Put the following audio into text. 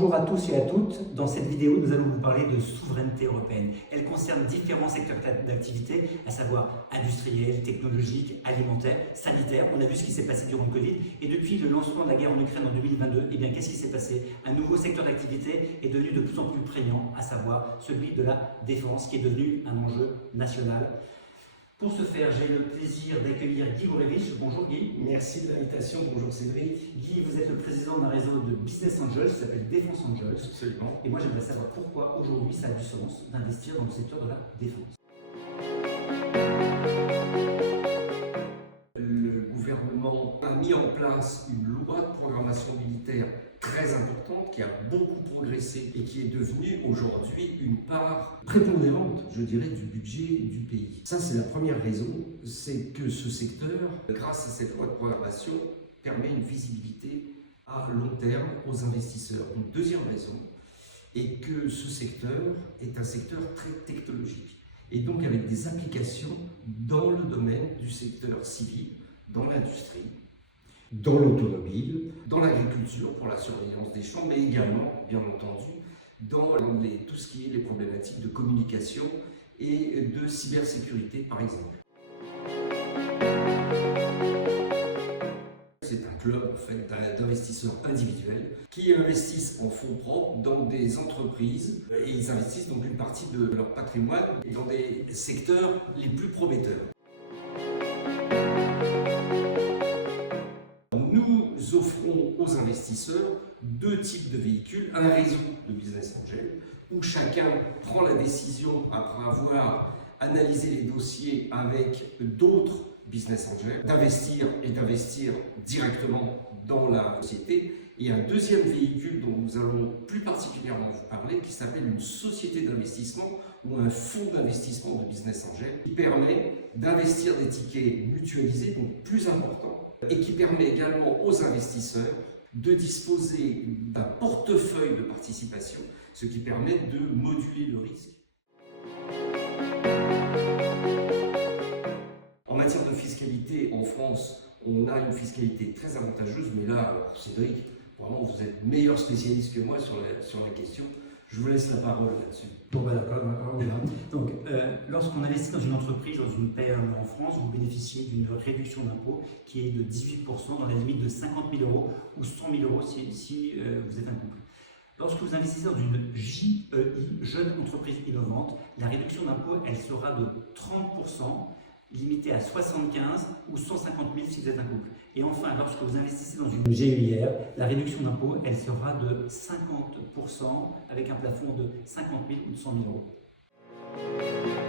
Bonjour à tous et à toutes. Dans cette vidéo, nous allons vous parler de souveraineté européenne. Elle concerne différents secteurs d'activité, à savoir industriel, technologique, alimentaire, sanitaire. On a vu ce qui s'est passé durant le Covid. Et depuis le lancement de la guerre en Ukraine en 2022, eh bien, qu'est-ce qui s'est passé? Un nouveau secteur d'activité est devenu de plus en plus prégnant, à savoir celui de la défense, qui est devenu un enjeu national. Pour ce faire, j'ai le plaisir d'accueillir Guy Gourevitch. Bonjour Guy. Merci de l'invitation. Bonjour Cédric. Guy, vous êtes le président d'un réseau de Business Angels qui s'appelle Défense Angels. Absolument. Et moi, j'aimerais savoir pourquoi aujourd'hui ça a du sens d'investir dans le secteur de la défense. Le gouvernement a mis en place une loi de programmation militaire très importante qui a beaucoup progressé et qui est devenue aujourd'hui une part prépondérante, je dirais, du budget du pays. Ça, c'est la première raison, c'est que ce secteur, grâce à cette loi de programmation, permet une visibilité à long terme aux investisseurs. Une deuxième raison est que ce secteur est un secteur très technologique et donc avec des applications dans le domaine du secteur civil, dans l'industrie, dans l'automobile, dans l'agriculture pour la surveillance des champs, mais également, bien entendu, dans tout ce qui est les problématiques de communication et de cybersécurité, par exemple. C'est un club en fait, d'investisseurs individuels qui investissent en fonds propres dans des entreprises et ils investissent donc une partie de leur patrimoine dans des secteurs les plus prometteurs. Nous offrons aux investisseurs deux types de véhicules, un réseau de business angels où chacun prend la décision après avoir analysé les dossiers avec d'autres business angels, d'investir et d'investir directement dans la société. Et un deuxième véhicule dont nous allons plus particulièrement vous parler qui s'appelle une société d'investissement ou un fonds d'investissement de business angels qui permet d'investir des tickets mutualisés, donc plus importants, et qui permet également aux investisseurs de disposer d'un portefeuille de participation, ce qui permet de moduler le risque. En matière de fiscalité, en France, on a une fiscalité très avantageuse, mais là, Cédric, vraiment, vous êtes meilleur spécialiste que moi sur la question. Je vous laisse la parole là-dessus. Bon, bah d'accord, voilà. Donc, lorsqu'on investit dans une entreprise, dans une PME en France, vous bénéficiez d'une réduction d'impôt qui est de 18% dans la limite de 50 000 € ou 100 000 € si vous êtes un couple. Lorsque vous investissez dans une JEI, Jeune Entreprise Innovante, la réduction d'impôt, elle sera de 30%, limitée à 75 ou 150 000 si vous êtes un couple. Et enfin, lorsque vous investissez dans une GEIR, la réduction d'impôt, elle sera de 50% avec un plafond de 50 000 ou de 100 000 €.